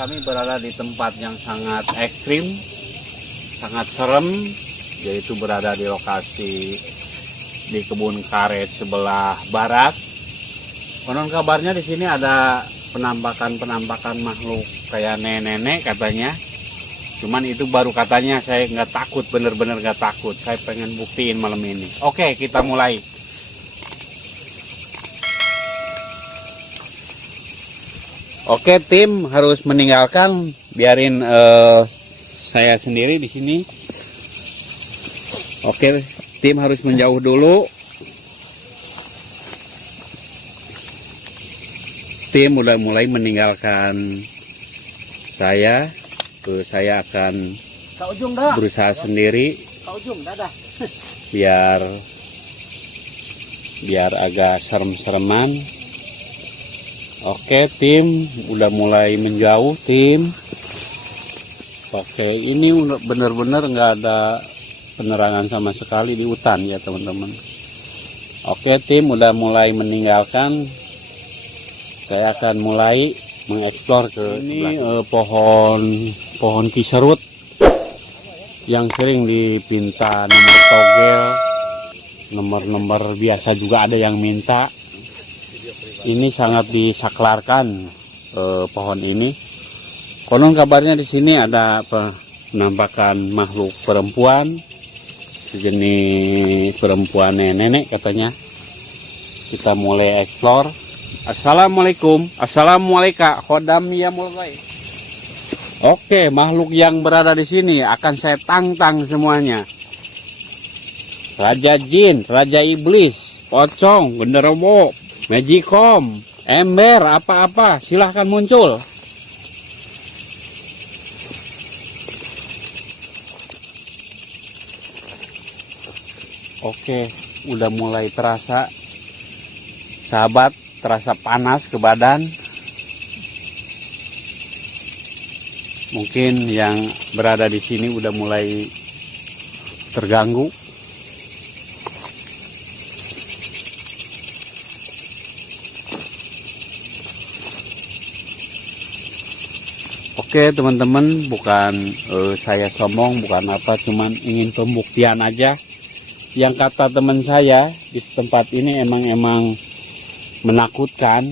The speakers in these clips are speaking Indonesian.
kami berada di tempat yang sangat ekstrim, sangat serem, yaitu berada di lokasi di kebun karet sebelah barat. Konon kabarnya di sini ada penampakan makhluk kayak nenek-nenek katanya. Cuman itu baru katanya, saya nggak takut, bener-bener nggak takut. Saya pengen buktiin malam ini. Oke, kita mulai. Oke, tim harus meninggalkan, biarin saya sendiri di sini. Oke, tim harus menjauh dulu. Tim udah mulai meninggalkan saya. Saya akan berusaha sendiri biar agak serem-sereman. Oke, tim udah mulai menjauh, tim. Oke, ini bener-bener nggak ada penerangan sama sekali di hutan ya teman-teman. Oke, tim udah mulai meninggalkan. Saya akan mulai mengeksplor ke ini pohon kisarut yang sering dipinta nomor togel, nomor biasa juga ada yang minta. Ini sangat disaklarkan pohon ini. Konon kabarnya di sini ada penampakan makhluk perempuan, sejenis perempuan nenek katanya. Kita mulai eksplor. Assalamualaikum, assalamualaikum, khodam ya mulai. Oke, makhluk yang berada di sini akan saya tantang semuanya. Raja jin, raja iblis, pocong, genderuwo, magicom, ember, apa-apa, silahkan muncul. Oke, udah mulai terasa, sahabat, terasa panas ke badan. Mungkin yang berada di sini udah mulai terganggu. Oke teman-teman, bukan saya sombong, bukan apa, cuman ingin pembuktian aja. Yang kata teman saya di tempat ini emang menakutkan,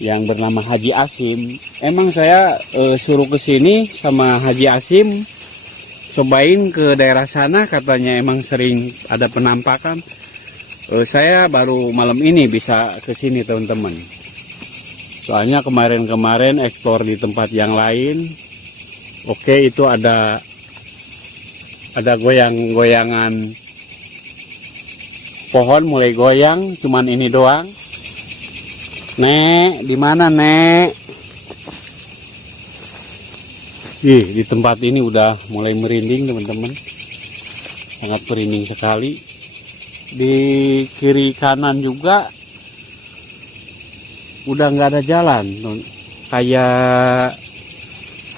yang bernama Haji Asim. Emang saya suruh ke sini sama Haji Asim, cobain ke daerah sana, katanya emang sering ada penampakan. Saya baru malam ini bisa ke sini teman-teman. Soalnya kemarin eksplor di tempat yang lain. Oke, itu ada goyangan pohon mulai goyang, cuman ini doang. Nek, di mana Nek? Di tempat ini udah mulai merinding teman-teman, sangat merinding sekali. Di kiri kanan juga udah nggak ada jalan, kayak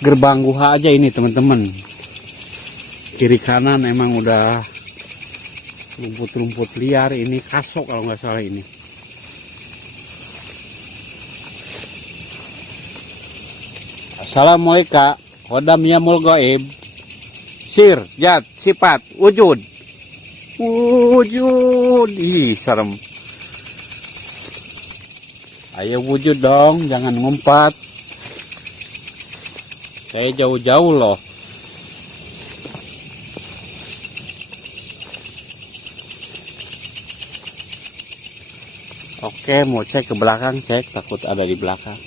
gerbang guha aja ini teman-teman. Kiri kanan emang udah rumput-rumput liar, ini kasok kalau nggak salah ini. Assalamualaikum, khodam ya mulgoib, sir, jat, sifat, wujud, ih serem. Ayo wujud dong, jangan ngumpat. Saya jauh-jauh loh. Oke, mau cek ke belakang, cek, takut ada di belakang.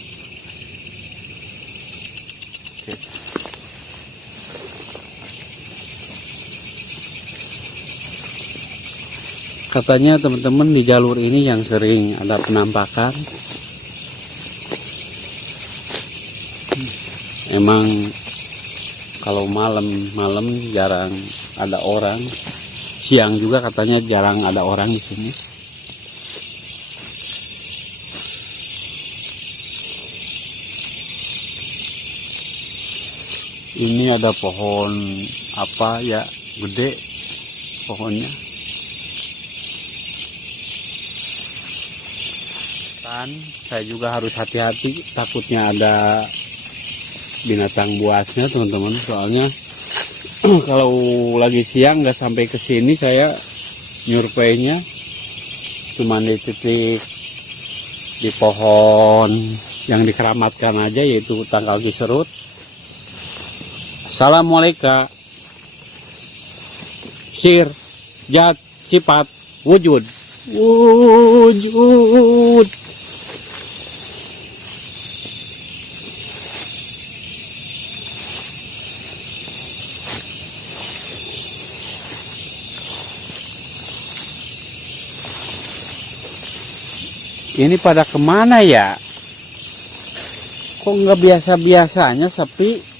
Katanya teman-teman di jalur ini yang sering ada penampakan. Emang kalau malam jarang ada orang. Siang juga katanya jarang ada orang di sini. Ini ada pohon apa ya, gede pohonnya. Saya juga harus hati-hati, takutnya ada binatang buasnya teman-teman. Soalnya kalau lagi siang nggak sampai ke sini, saya nyurveinya cuma di titik di pohon yang dikeramatkan aja, yaitu tangkal Ciserut. Assalamualaikum. Sir, Jat, Sifat, Wujud. Wujud. Ini pada kemana ya? Kok nggak biasa-biasanya sepi?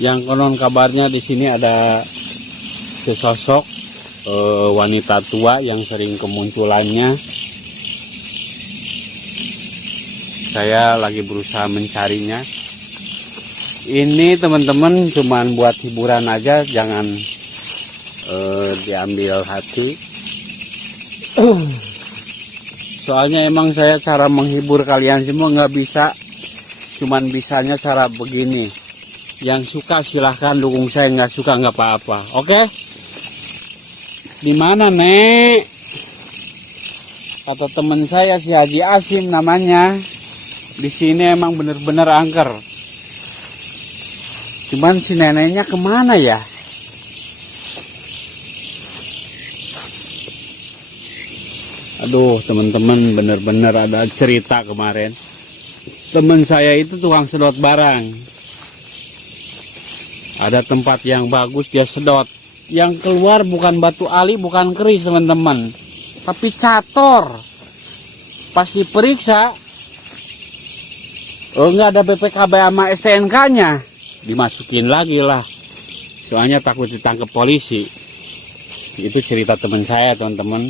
Yang konon kabarnya di sini ada sesosok wanita tua yang sering kemunculannya. Saya lagi berusaha mencarinya. Ini teman-teman cuman buat hiburan aja, jangan diambil hati. Soalnya emang saya cara menghibur kalian semua nggak bisa, cuman bisanya cara begini. Yang suka silahkan dukung saya, nggak suka nggak apa-apa. Oke? Di mana, Nek? Kata teman saya si Haji Asim namanya. Di sini emang bener-bener angker. Cuman si neneknya kemana ya? Aduh teman-teman, bener-bener ada cerita kemarin. Teman saya itu tukang sedot barang. Ada tempat yang bagus dia sedot. Yang keluar bukan batu ali, bukan keris teman-teman, tapi cator. Pas diperiksa, nggak ada BPKB sama STNK-nya. Dimasukin lagi lah, soalnya takut ditangkap polisi. Itu cerita teman saya teman-teman.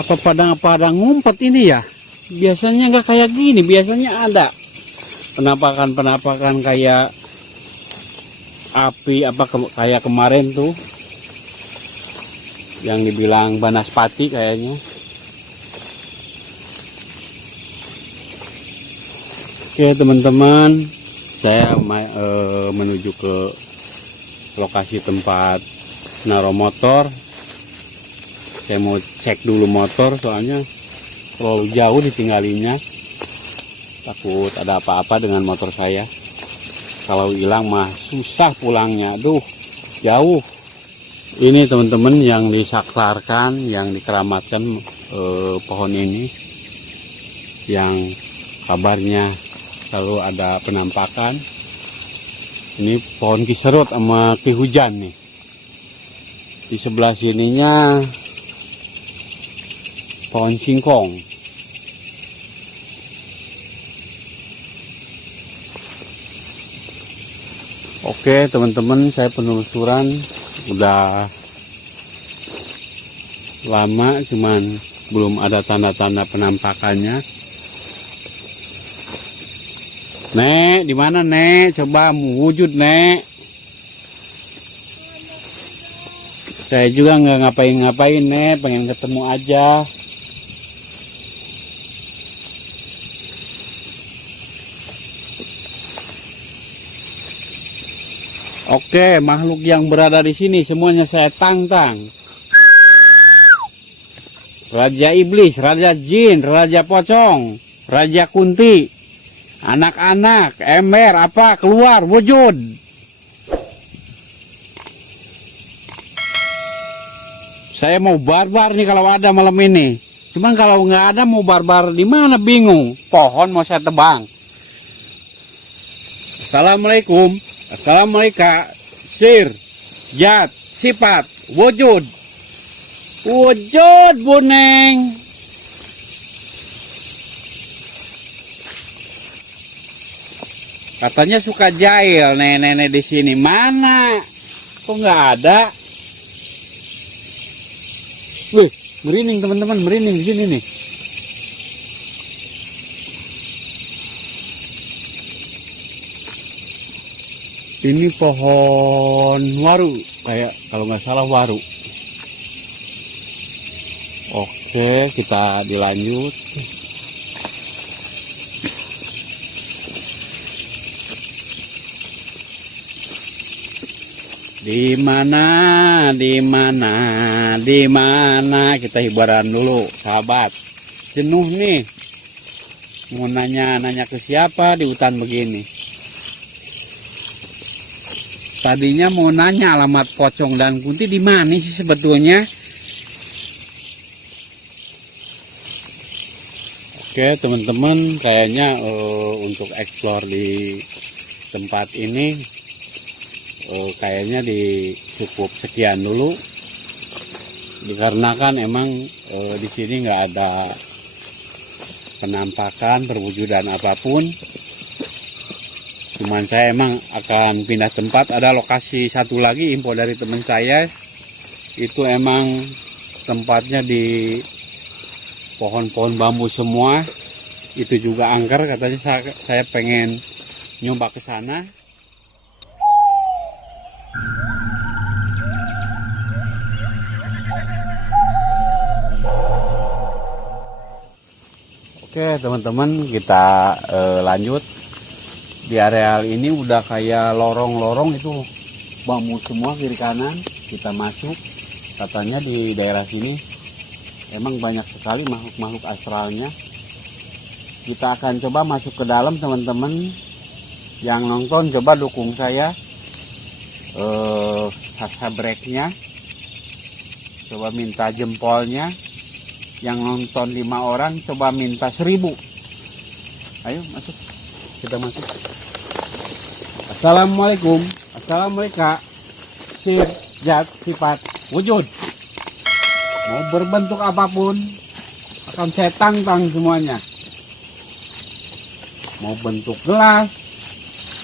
Apa pada ngumpet ini ya? Biasanya nggak kayak gini, biasanya ada penampakan kayak api apa kayak kemarin tuh yang dibilang Banaspati kayaknya. Oke teman-teman, saya menuju ke lokasi tempat naruh motor. Saya mau cek dulu motor, soalnya terlalu jauh ditinggalinya. Takut ada apa-apa dengan motor saya. Kalau hilang mah susah pulangnya. Aduh, jauh. Ini teman-teman yang disaklarkan, yang dikeramatkan pohon ini. Yang kabarnya selalu ada penampakan. Ini pohon Ciserut sama Ki Hujan nih. Di sebelah sininya pohon singkong. Oke teman-teman, saya penelusuran udah lama, cuman belum ada tanda-tanda penampakannya. Nek, di mana Nek? Coba wujud Nek. Saya juga nggak ngapain-ngapain Nek, pengen ketemu aja. Oke, makhluk yang berada di sini semuanya saya tantang. Raja Iblis, Raja Jin, Raja Pocong, Raja Kunti, anak-anak, ember, apa, keluar, wujud. Saya mau barbar nih kalau ada malam ini. Cuman kalau nggak ada mau barbar di mana bingung. Pohon mau saya tebang. Assalamualaikum. Assalamualaikum. Sir, Jat, Sifat, Wujud. Wujud buneng. Katanya suka jahil nenek-nenek di sini. Mana? Kok nggak ada? Wih, merinding teman-teman, merinding di sini nih. Ini pohon waru, kayak kalau nggak salah waru. Oke, kita dilanjut. Di mana kita hiburan dulu, sahabat. Jenuh nih. Mau nanya ke siapa di hutan begini. Tadinya mau nanya alamat Pocong dan Kunti di mana sih sebetulnya. Oke teman-teman, kayaknya untuk explore di tempat ini kayaknya cukup sekian dulu, dikarenakan emang di sini nggak ada penampakan perwujudan apapun. Cuman saya emang akan pindah tempat. Ada lokasi satu lagi, info dari teman saya, itu emang tempatnya di pohon-pohon bambu semua, itu juga angker. Katanya saya pengen nyoba ke sana. Oke teman-teman, kita lanjut. Di areal ini udah kayak lorong-lorong, itu bambu semua kiri kanan. Kita masuk, katanya di daerah sini emang banyak sekali makhluk-makhluk astralnya. Kita akan coba masuk ke dalam teman-teman. Yang nonton coba dukung saya, subscribe-nya, coba minta jempolnya. Yang nonton 5 orang coba minta 1000. Ayo masuk, kita masuk. Assalamualaikum. Assalamualaikum. Sifat, sifat wujud. Mau berbentuk apapun akan saya tantang semuanya. Mau bentuk gelas,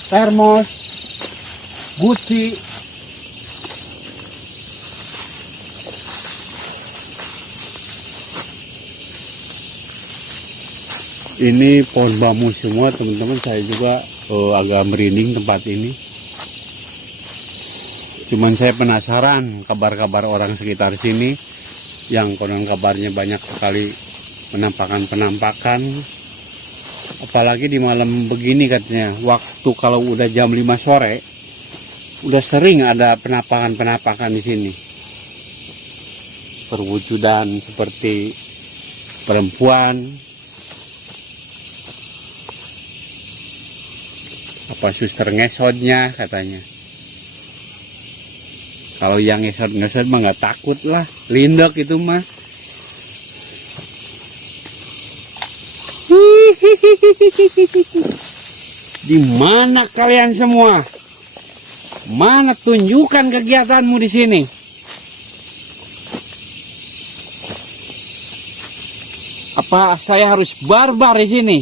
termos, guci, ini pohon bambu semua teman-teman. Saya juga agak merinding tempat ini. Cuman saya penasaran kabar-kabar orang sekitar sini, yang konon kabarnya banyak sekali penampakan-penampakan. Apalagi di malam begini katanya, waktu kalau udah jam 5 sore, udah sering ada penampakan-penampakan di sini. Perwujudan seperti perempuan, apa suster ngesotnya katanya. Kalau yang ngesot mah nggak takut lah, lindok itu mah. Di mana kalian semua? Mana tunjukkan kegiatanmu di sini? Apa saya harus barbar di sini?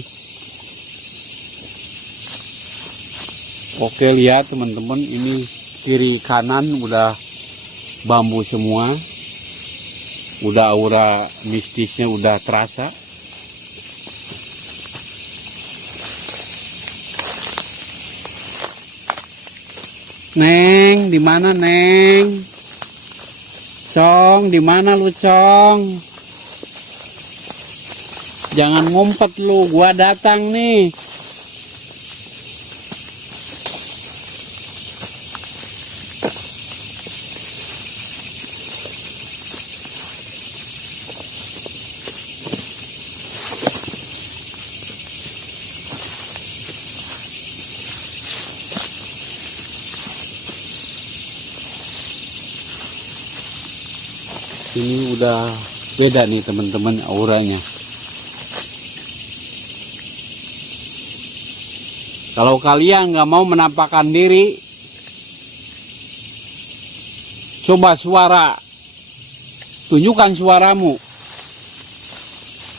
Oke, lihat teman-teman, ini kiri kanan udah bambu semua. Udah aura mistisnya udah terasa. Neng, di mana Neng? Cong, di mana lu Cong? Jangan ngumpet lu, gua datang nih. Ini udah beda nih teman-teman auranya. Kalau kalian nggak mau menampakkan diri, coba suara, tunjukkan suaramu,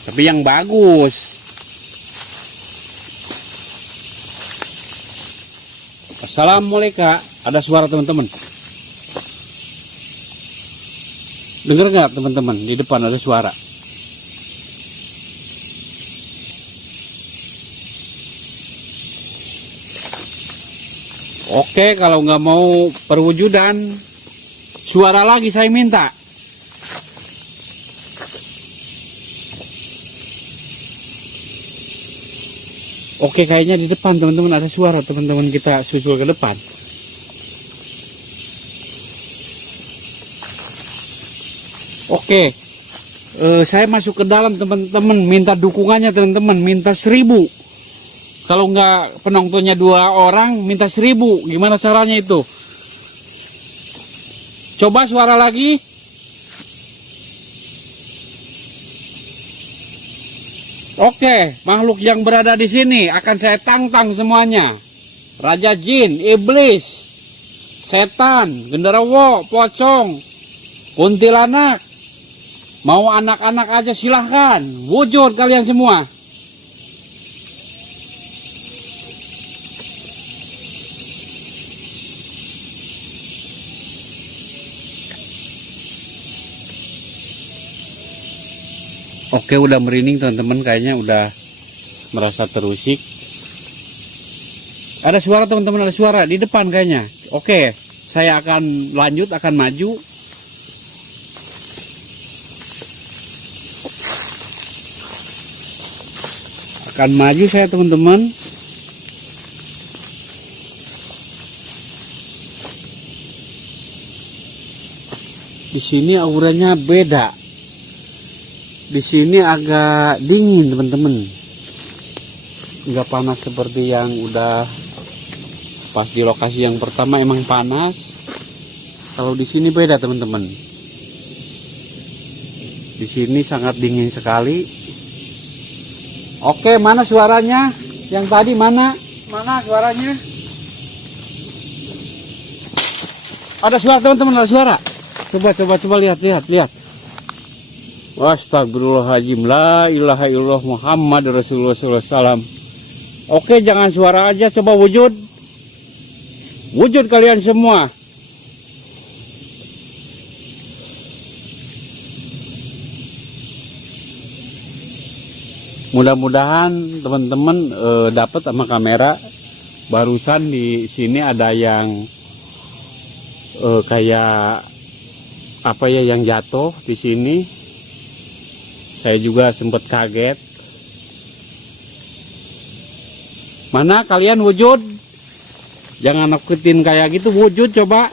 tapi yang bagus. Assalamualaikum, ada suara teman-teman. Dengar nggak teman-teman, di depan ada suara. Oke, kalau nggak mau perwujudan, suara lagi saya minta. Oke, kayaknya di depan teman-teman ada suara, teman-teman, kita susul ke depan. Oke, saya masuk ke dalam teman-teman, minta dukungannya teman-teman, minta 1000. Kalau nggak penontonnya 2 orang, minta 1000. Gimana caranya itu? Coba suara lagi. Oke, makhluk yang berada di sini akan saya tantang semuanya. Raja jin, iblis, setan, genderuwo, pocong, kuntilanak. Mau anak-anak aja silahkan. Wujud kalian semua. Oke, udah merinding teman-teman, kayaknya udah merasa terusik. Ada suara teman-teman, ada suara di depan kayaknya. Oke, saya akan lanjut, akan maju. Akan maju saya teman-teman. Di sini auranya beda. Di sini agak dingin teman-teman, nggak panas seperti yang udah pas di lokasi yang pertama. Emang panas, kalau di sini beda teman-teman. Di sini sangat dingin sekali. Oke, mana suaranya? Yang tadi mana? Mana suaranya? Ada suara teman-teman, ada suara. Coba lihat. Astagfirullahaladzim, la ilaha illallah Muhammad Rasulullah SAW. Oke, jangan suara aja, coba wujud. Wujud kalian semua. Mudah-mudahan teman-teman dapat sama kamera. Barusan di sini ada yang kayak apa ya, yang jatuh di sini. Saya juga sempat kaget. Mana kalian wujud? Jangan nakutin kayak gitu, wujud coba.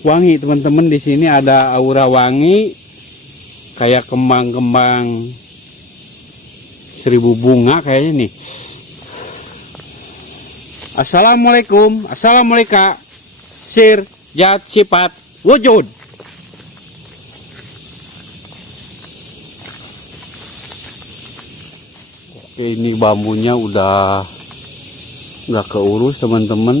Wangi teman-teman, di sini ada aura wangi kayak kembang-kembang 1000 bunga kayaknya nih. Assalamualaikum, assalamualaikum. Sir, jat, sifat, wujud. Oke, ini bambunya udah nggak keurus teman-teman.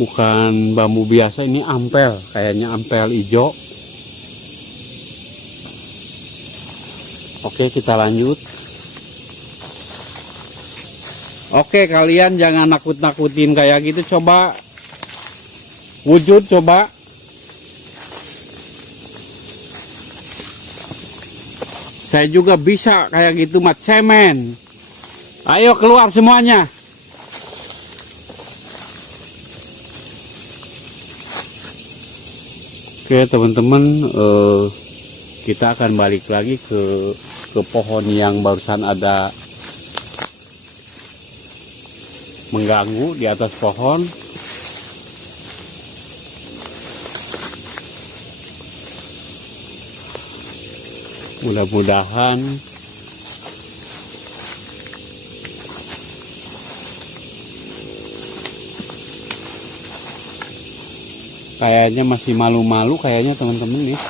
Bukan bambu biasa, ini ampel, kayaknya ampel hijau. Oke, kita lanjut. Oke, kalian jangan nakut-nakutin kayak gitu, coba wujud, coba. Saya juga bisa kayak gitu, mat semen. Ayo keluar semuanya. Oke teman-teman, kita akan balik lagi ke pohon yang barusan ada mengganggu di atas pohon. Mudah-mudahan kayaknya masih malu-malu kayaknya teman-teman nih.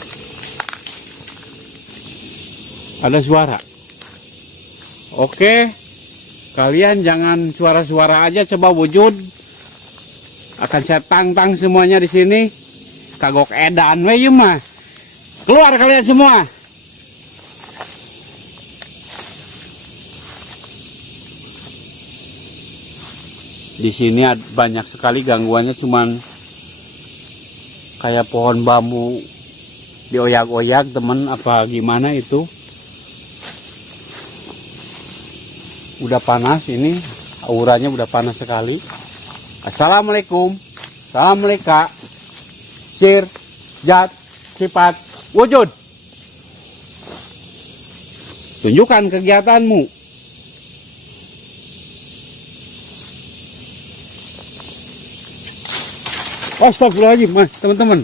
Ada suara. Oke, kalian jangan suara-suara aja, coba wujud. Akan saya tantang semuanya di sini. Kagok edan we mah. Keluar kalian semua. Di sini banyak sekali gangguannya, cuman kayak pohon bambu dioyak-oyak temen, apa gimana itu. Udah panas ini, auranya udah panas sekali. Assalamualaikum, assalamualaikum. Sir, jat, sifat, wujud. Tunjukkan kegiatanmu. Astagfirullahaladzim, teman-teman.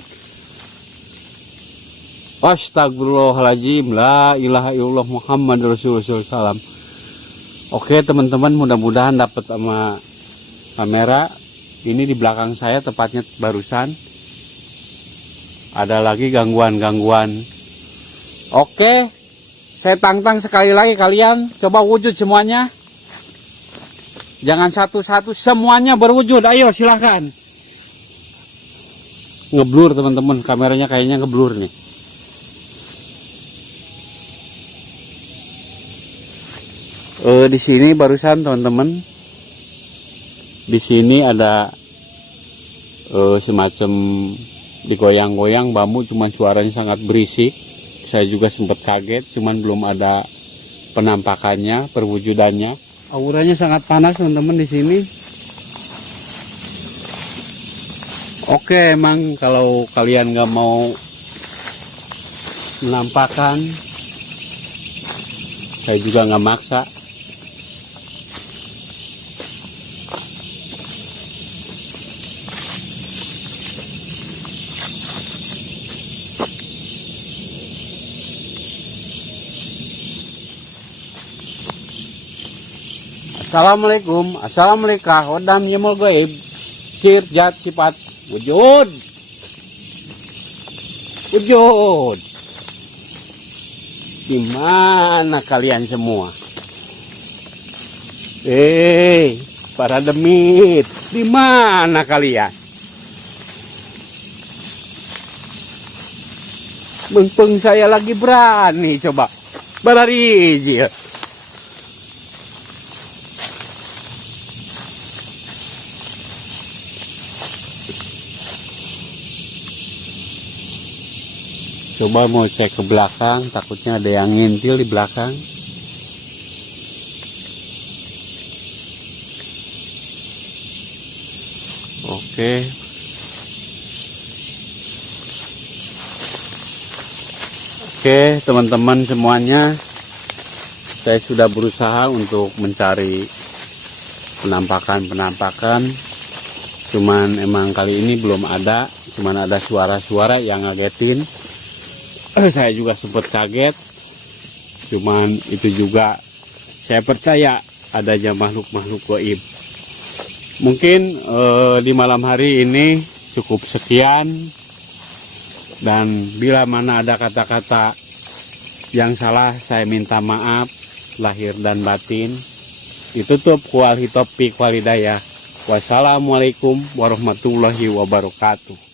Astagfirullahaladzim, la ilaha illallah Muhammad Rasulullah SAW. Oke teman-teman, mudah-mudahan dapat sama kamera. Ini di belakang saya, tepatnya barusan ada lagi gangguan-gangguan. Oke, saya tantang sekali lagi, kalian coba wujud semuanya. Jangan satu-satu, semuanya berwujud. Ayo silahkan. Ngeblur teman-teman, kameranya kayaknya ngeblur nih. Di sini barusan teman-teman, di sini ada semacam digoyang-goyang bambu, cuman suaranya sangat berisik. Saya juga sempat kaget, cuman belum ada penampakannya, perwujudannya. Auranya sangat panas teman-teman di sini. Oke, emang kalau kalian nggak mau menampakkan, saya juga nggak maksa. Assalamualaikum, assalamualaikum, wadam yamul gaib, sirjat sifat, wujud, wujud. Di mana kalian semua? Para demit, di mana kalian? Mumpung saya lagi berani, coba berlari aja. Coba mau cek ke belakang, takutnya ada yang ngintil di belakang. Oke. Oke, teman-teman semuanya, saya sudah berusaha untuk mencari penampakan. Cuman emang kali ini belum ada, cuman ada suara-suara yang ngagetin. Saya juga sempat kaget, cuman itu juga saya percaya adanya makhluk-makhluk gaib. Mungkin di malam hari ini cukup sekian, dan bila mana ada kata-kata yang salah saya minta maaf lahir dan batin. Ditutup kual hitopi kual hidayah. Wassalamualaikum warahmatullahi wabarakatuh.